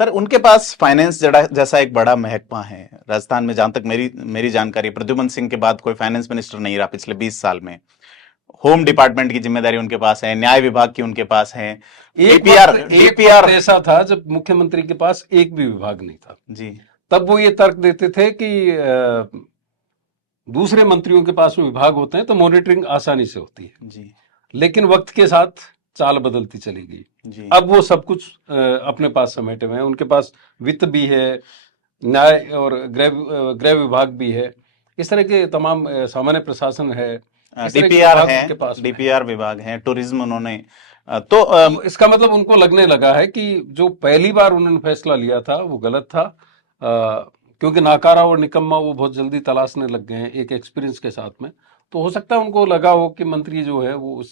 Sir उनके पास finance जैसा एक बड़ा महकमा है राजस्थान में, जहां तक मेरी जानकारी, प्रद्युमन सिंह के बाद कोई फाइनेंस मिनिस्टर नहीं रहा पिछले 20 साल में। होम डिपार्टमेंट की जिम्मेदारी उनके पास है, न्याय विभाग की उनके पास है, एक वक्त ऐसा था जब मुख्यमंत्री के पास एक भी विभाग नहीं था जी। तब वो ये तर्क देते थे कि दूसरे मंत्रियों के पास में विभाग होते हैं तो मॉनिटरिंग आसानी से होती है जी। लेकिन वक्त के साथ चाल बदलती चली गई जी। अब वो सब कुछ अपने पास समेटे हुए हैं। उनके पास वित्त भी है, न्याय और गृह विभाग भी है, इस तरह के तमाम सामान्य प्रशासन है, डीपीआर है, डीपीआर विभाग है, टूरिज्म उन्होंने तो इसका मतलब उनको लगने लगा है कि जो पहली बार उन्होंने फैसला लिया था वो गलत था, क्योंकि नाकारा और निकम्मा वो बहुत जल्दी तलाशने लग गए हैं एक एक्सपीरियंस के साथ में। तो हो सकता है उनको लगा हो कि मंत्री जो है वो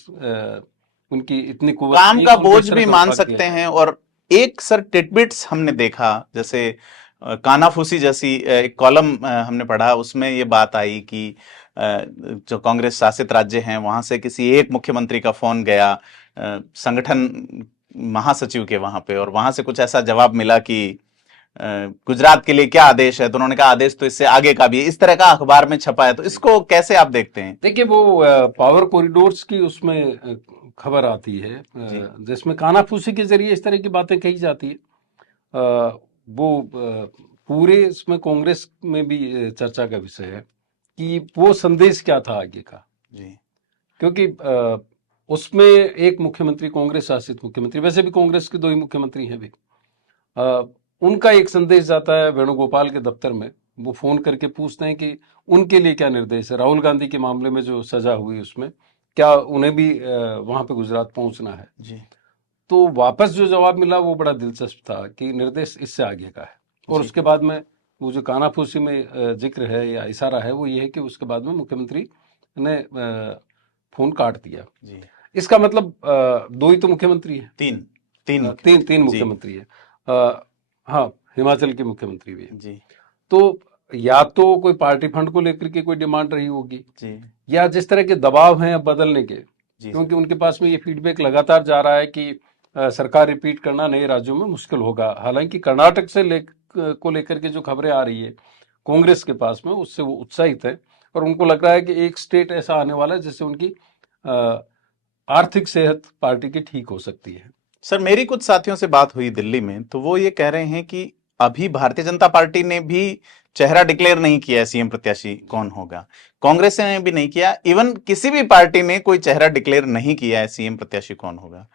उनकी इतनी काम का बोझ भी मान सकते हैं। और एक सर टिटबिट्स हमने देखा, जैसे कानाफूसी जैसी एक कॉलम हमने पढ़ा, उसमें ये बात आई कि जो कांग्रेस शासित राज्य हैं वहां से किसी एक मुख्यमंत्री का फोन गया संगठन महासचिव के वहां पे, और वहां से कुछ ऐसा जवाब मिला कि गुजरात के लिए क्या आदेश है, तो उन्होंने कहा आदेश तो इससे आगे का भी है। इस तरह का अखबार में छपा है, तो इसको कैसे आप देखते हैं? देखिए वो पावर कॉरिडोर्स की उसमें खबर आती है जिसमें कानाफूसी के जरिए इस तरह की बातें कही जाती है। वो पूरे इसमें कांग्रेस में भी चर्चा का विषय है कि वो संदेश क्या था आगे का जी। क्योंकि उसमें एक मुख्यमंत्री, कांग्रेस शासित मुख्यमंत्री, वैसे भी कांग्रेस के दो ही मुख्यमंत्री हैं भी, उनका एक संदेश जाता है वेणुगोपाल के दफ्तर में। वो फोन करके पूछते हैं कि उनके लिए क्या निर्देश है, राहुल गांधी के मामले में जो सजा हुई उसमें क्या उन्हें भी वहां पे गुजरात पहुंचना है जी। तो वापस जो जवाब मिला वो बड़ा दिलचस्प था कि निर्देश इससे आगे का है। और उसके बाद में वो जो कानाफूसी में जिक्र है या इशारा है वो ये है कि उसके बाद में मुख्यमंत्री ने फोन काट दिया जी। इसका मतलब दो ही तो मुख्यमंत्री है, तीन मुख्यमंत्री है। हाँ, हिमाचल के मुख्यमंत्री भी है जी। तो या तो कोई पार्टी फंड को लेकर के कोई डिमांड रही होगी जी, या जिस तरह के दबाव हैं अब बदलने के, क्योंकि उनके पास में ये फीडबैक लगातार जा रहा है कि सरकार रिपीट करना नए राज्यों में मुश्किल होगा। हालांकि कर्नाटक से लेकर के जो खबरें आ रही है कांग्रेस के पास में, उससे वो उत्साहित है और उनको लग रहा है कि एक स्टेट ऐसा आने वाला है जिससे उनकी आर्थिक सेहत पार्टी की ठीक हो सकती है। सर मेरी कुछ साथियों से बात हुई दिल्ली में, तो वो ये कह रहे हैं कि अभी भारतीय जनता पार्टी ने भी चेहरा डिक्लेयर नहीं किया है सीएम प्रत्याशी कौन होगा, कांग्रेस ने भी नहीं किया, इवन किसी भी पार्टी ने कोई चेहरा डिक्लेयर नहीं किया है सीएम प्रत्याशी कौन होगा।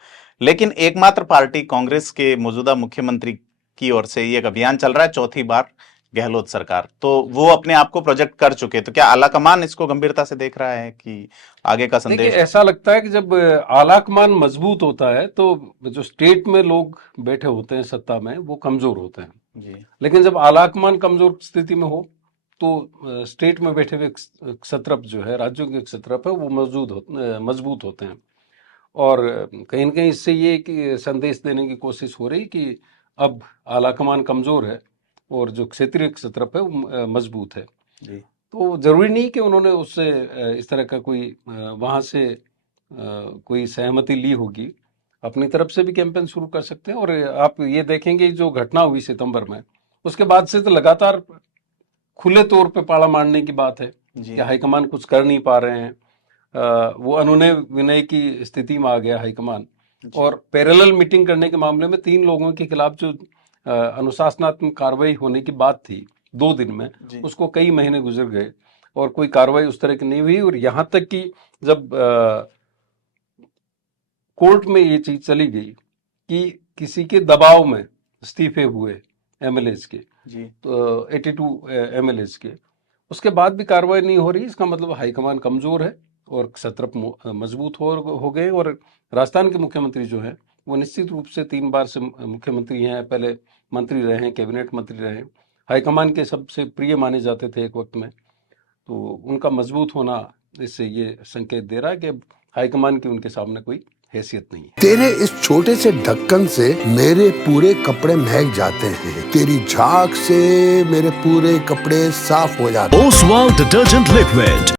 लेकिन एकमात्र पार्टी कांग्रेस के मौजूदा मुख्यमंत्री की ओर से ये एक अभियान चल रहा है, चौथी बार गहलोत सरकार, तो वो अपने आप को प्रोजेक्ट कर चुके। तो क्या आलाकमान इसको गंभीरता से देख रहा है कि आगे का संदेश? ऐसा लगता है कि जब आलाकमान मजबूत होता है तो जो स्टेट में लोग बैठे होते हैं सत्ता में वो कमजोर होते हैं जी। लेकिन जब आलाकमान कमजोर स्थिति में हो तो स्टेट में बैठे हुए क्षत्रप जो है, राज्यों के क्षत्रप है, वो मजबूत होते हैं। और कहीं न कहीं इससे ये कि संदेश देने की कोशिश हो रही कि अब आलाकमान कमजोर है और जो क्षेत्रीय क्षत्रप है वो मजबूत है जी। तो जरूरी नहीं कि उन्होंने उससे इस तरह का कोई वहां से कोई सहमति ली होगी, अपनी तरफ से भी कैंपेन शुरू कर सकते हैं। और आप ये देखेंगे जो घटना हुई सितंबर में, उसके बाद से तो लगातार खुले तौर पे पाला मारने की बात है कि हाईकमान कुछ कर नहीं पा रहे हैं, वो अनुनय विनय की स्थिति में आ गया हाईकमान। और पैरेलल मीटिंग करने के मामले में 3 लोगों के खिलाफ जो अनुशासनात्मक कार्रवाई होने की बात थी 2 दिन में, उसको कई महीने गुजर गए और कोई कार्रवाई उस तरह की नहीं हुई। और यहाँ तक कि जब कोर्ट में ये चीज चली गई कि किसी के दबाव में इस्तीफे हुए एमएलएज के जी, तो 82 एमएलएज के, उसके बाद भी कार्रवाई नहीं हो रही, इसका मतलब हाईकमान कमजोर है और क्षत्रप मजबूत हो गए। और राजस्थान के मुख्यमंत्री जो है वो निश्चित रूप से 3 बार से मुख्यमंत्री हैं, पहले मंत्री रहे हैं, कैबिनेट मंत्री रहे हैं, हाईकमान के सबसे प्रिय माने जाते थे एक वक्त में। तो उनका मजबूत होना इससे ये संकेत दे रहा है कि हाईकमान की उनके सामने कोई हैसियत नहीं है। तेरे इस छोटे से ढक्कन से मेरे पूरे कपड़े महक जाते हैं, तेरी झाग से मेरे पूरे कपड़े साफ हो जाते हैं। Oswal detergent liquid.